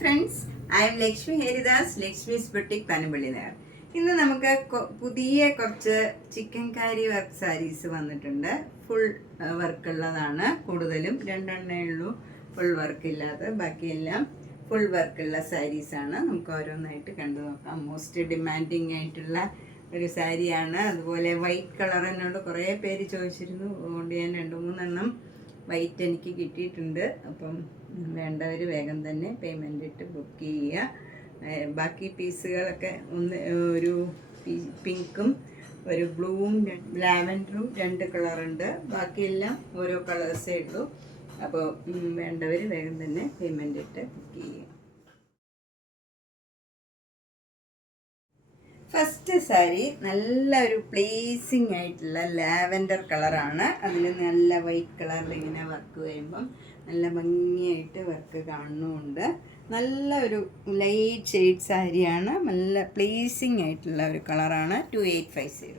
friends, I am Lakshmi Heridas, Lakshmi's Boutique, Panambally Nagar. ഇന്ന് നമുക്ക് പുതിയ കുറച്ച് ചിക്കൻ കാരി വർക്ക് സാരീസ് വന്നിട്ടുണ്ട്. ഫുൾ വർക്ക് ഉള്ളതാണ്. കൂടുതലും രണ്ടെണ്ണേ ഉള്ളൂ ഫുൾ വർക്ക് ഇല്ലാതെ, ബാക്കിയെല്ലാം ഫുൾ വർക്കുള്ള സാരീസാണ്. നമുക്ക് ഓരോന്നായിട്ട് കണ്ടു നോക്കാം. മോസ്റ്റ് ഡിമാൻഡിങ് ആയിട്ടുള്ള ഒരു സാരിയാണ്. അതുപോലെ വൈറ്റ് കളർ എന്നോട് കുറേ പേര് ചോദിച്ചിരുന്നു. അതുകൊണ്ട് ഞാൻ 2-3 വൈറ്റ് എനിക്ക് കിട്ടിയിട്ടുണ്ട്. അപ്പം വേണ്ടവർ വേഗം തന്നെ പേയ്മെൻ്റ് ഇട്ട് ബുക്ക് ചെയ്യുക. ബാക്കി പീസുകളൊക്കെ ഒരു പിങ്കും ഒരു ബ്ലൂവും ലാവൻഡറും 2 കളറുണ്ട്. ബാക്കിയെല്ലാം ഓരോ കളേഴ്സേ ഉള്ളൂ. അപ്പോൾ വേണ്ടവർ വേഗം തന്നെ പേയ്മെൻ്റ് ഇട്ട് ബുക്ക് ചെയ്യുക. ഫസ്റ്റ് സാരി നല്ലൊരു പ്ലേസിങ് ആയിട്ടുള്ള ലാവൻഡർ കളറാണ്. അതിൽ നല്ല വൈറ്റ് കളറിൽ ഇങ്ങനെ വർക്ക് വരുമ്പം നല്ല ഭംഗിയായിട്ട് വർക്ക് കാണുന്നുമുണ്ട്. നല്ല ഒരു ലൈറ്റ് ഷെയ്ഡ് സാരിയാണ്. നല്ല പ്ലേസിങ് ആയിട്ടുള്ള ഒരു കളറാണ്. 2850.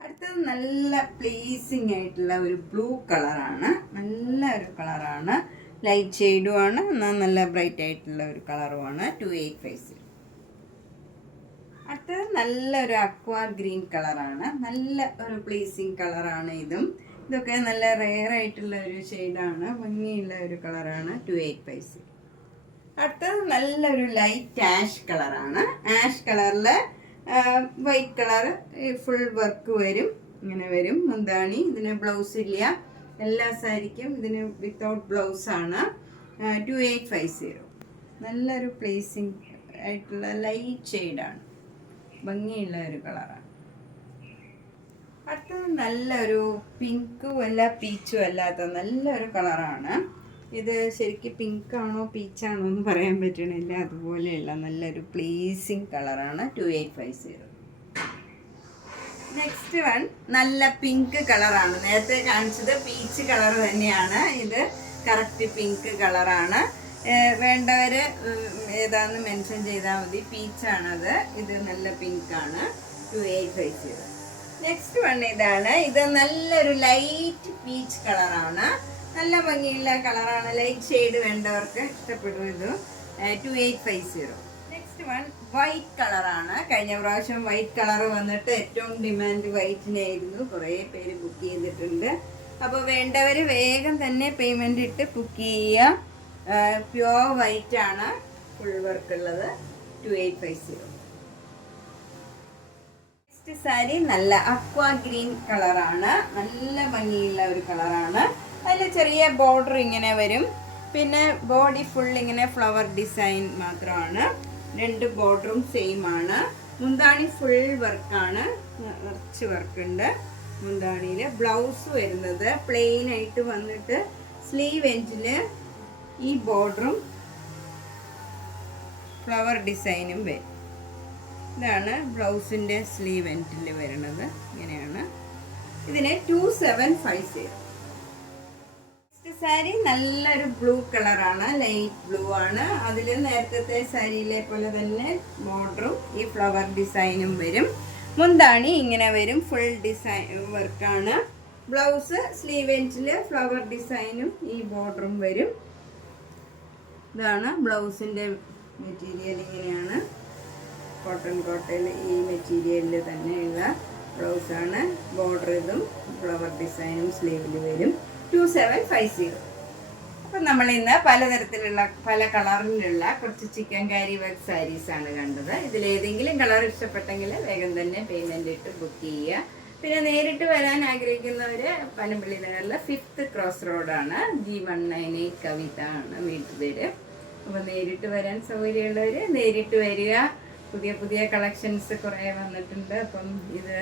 അടുത്തത് നല്ല പ്ലേസിങ് ആയിട്ടുള്ള ഒരു ബ്ലൂ കളറാണ്. നല്ല ഒരു കളറാണ്. ലൈറ്റ് ഷെയ്ഡുമാണ്, എന്നാൽ നല്ല ബ്രൈറ്റ് ആയിട്ടുള്ള ഒരു കളറുമാണ്. 2850. അടുത്തത് നല്ലൊരു അക്വാ ഗ്രീൻ കളറാണ്. നല്ല ഒരു പ്ലേസിങ് കളറാണ് ഇതും. ഇതൊക്കെ നല്ല റെയർ ആയിട്ടുള്ള ഒരു ഷെയ്ഡാണ്. ഭംഗിയുള്ള ഒരു കളറാണ്. 2850. അടുത്തത് നല്ലൊരു ലൈറ്റ് ആഷ് കളറാണ്. ആഷ് കളറിൽ വൈറ്റ് കളർ ഫുൾ വർക്ക് വരും. ഇങ്ങനെ വരും. മുന്താണി. ഇതിന് ബ്ലൗസ് ഇല്ല. എല്ലാ സാരിക്കും ഇതിന് വിത്തൗട്ട് ബ്ലൗസാണ്. 2850. നല്ലൊരു പ്ലേസിങ് ആയിട്ടുള്ള ലൈറ്റ് ഷെയ്ഡാണ്. ഭംഗിയുള്ള ഒരു കളറാണ്. അടുത്തത് നല്ലൊരു പിങ്കും അല്ല പീച്ചും അല്ലാത്ത നല്ലൊരു കളറാണ്. ഇത് ശരിക്കും പിങ്കാണോ പീച്ചാണോ എന്ന് പറയാൻ പറ്റണില്ല. അതുപോലെയുള്ള നല്ലൊരു പ്ലേസിങ് കളറാണ്. 2850. നെക്സ്റ്റ് വൺ നല്ല പിങ്ക് കളറാണ്. നേരത്തെ കാണിച്ചത് പീച്ച് കളർ തന്നെയാണ്. ഇത് കറക്റ്റ് പിങ്ക് കളറാണ്. വേണ്ടവർ ഏതാണെന്ന് മെൻഷൻ ചെയ്താൽ മതി. പീച്ചാണത്. ഇത് നല്ല പിങ്കാണ്. 2850. നെക്സ്റ്റ് വൺ ഇതാണ്. ഇത് നല്ലൊരു ലൈറ്റ് പീച്ച് കളറാണ്. നല്ല ഭംഗിയുള്ള കളറാണ്. ലൈറ്റ് ഷെയ്ഡ് വേണ്ടവർക്ക് ഇഷ്ടപ്പെടും ഇത്. 2850. നെക്സ്റ്റ് വൺ വൈറ്റ് കളറാണ്. കഴിഞ്ഞ പ്രാവശ്യം വൈറ്റ് കളർ വന്നിട്ട് ഏറ്റവും ഡിമാൻഡ് വൈറ്റിനായിരുന്നു. കുറേ പേര് ബുക്ക് ചെയ്തിട്ടുണ്ട്. അപ്പോൾ വേണ്ടവർ വേഗം തന്നെ പേയ്മെൻ്റ് ഇട്ട് ബുക്ക് ചെയ്യുക. പ്യുവർ വൈറ്റ് ആണ് ഫുൾ വർക്ക് ഉള്ളത്. 2850. നെക്സ്റ്റ് സാരി നല്ല അക്വാ ഗ്രീൻ കളറാണ്. നല്ല ഭംഗിയുള്ള ഒരു കളറാണ്. അതിൽ ചെറിയ ബോർഡർ ഇങ്ങനെ വരും. പിന്നെ ബോഡി ഫുൾ ഇങ്ങനെ ഫ്ലവർ ഡിസൈൻ മാത്രമാണ്. 2 ബോർഡറും സെയിം ആണ്. മുന്താണി ഫുൾ വർക്കാണ്. കുറച്ച് വർക്കുണ്ട് മുന്താണിയിൽ. ബ്ലൗസ് വരുന്നത് പ്ലെയിൻ ആയിട്ട് വന്നിട്ട് സ്ലീവ് എൻഡിൽ ഈ ബോർഡറും ഫ്ലവർ ഡിസൈനും വരും. ഇതാണ് ബ്ലൗസിൻ്റെ സ്ലീവ് എൻഡിൽ വരുന്നത്. ഇങ്ങനെയാണ്. ഇതിന് 2750. നെക്സ്റ്റ് സാരി നല്ലൊരു ബ്ലൂ കളറാണ്. ലൈറ്റ് ബ്ലൂ ആണ്. അതിൽ നേരത്തെ സാരിയിലെ പോലെ തന്നെ ബോർഡറും ഈ ഫ്ലവർ ഡിസൈനും വരും. മുന്താണി ഇങ്ങനെ വരും. ഫുൾ ഡിസൈൻ വർക്കാണ്. ബ്ലൗസ് സ്ലീവ് എൻഡിൽ ഫ്ലവർ ഡിസൈനും ഈ ബോർഡറും വരും. ഇതാണ് ബ്ലൗസിൻ്റെ മെറ്റീരിയൽ. ഇങ്ങനെയാണ്. കോട്ടൺ ഈ മെറ്റീരിയലിൽ തന്നെയുള്ള ബ്ലൗസാണ്. ബോർഡർ ഇതും ഫ്ലവർ ഡിസൈനും സ്ലീവിൽ വരും. 2750. അപ്പം നമ്മളിന്ന് പലതരത്തിലുള്ള പല കളറിലുള്ള കുറച്ച് ചിക്കൻ കാരി വർക്ക് സാരീസാണ് കണ്ടത്. ഇതിലേതെങ്കിലും കളർ ഇഷ്ടപ്പെട്ടെങ്കിൽ വേഗം തന്നെ പേയ്മെൻ്റ് ഇട്ട് ബുക്ക് ചെയ്യുക. പിന്നെ നേരിട്ട് വരാൻ ആഗ്രഹിക്കുന്നവർ പനമ്പള്ളി നഗറിലെ 5th ക്രോസ് റോഡാണ്. G198 കവിത ആണ് വീട്ടുപേര്. അപ്പോൾ നേരിട്ട് വരാൻ സൗകര്യമുള്ളവർ നേരിട്ട് വരിക. പുതിയ കളക്ഷൻസ് കുറേ വന്നിട്ടുണ്ട്. അപ്പം ഇത്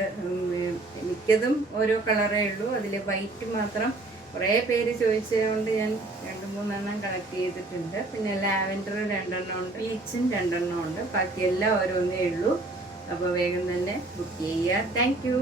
മിക്കതും ഓരോ കളറേ ഉള്ളൂ. അതിൽ വൈറ്റ് മാത്രം കുറേ പേര് ചോദിച്ചതുകൊണ്ട് ഞാൻ 2-3 കളക്ട് ചെയ്തിട്ടുണ്ട്. പിന്നെ ലാവൻഡർ 2 ഉണ്ട്. പീച്ചും 2 ഉണ്ട്. ബാക്കിയെല്ലാം ഓരോന്നേ ഉള്ളൂ. അപ്പോൾ വേഗം തന്നെ ബുക്ക് ചെയ്യുക. Thank you.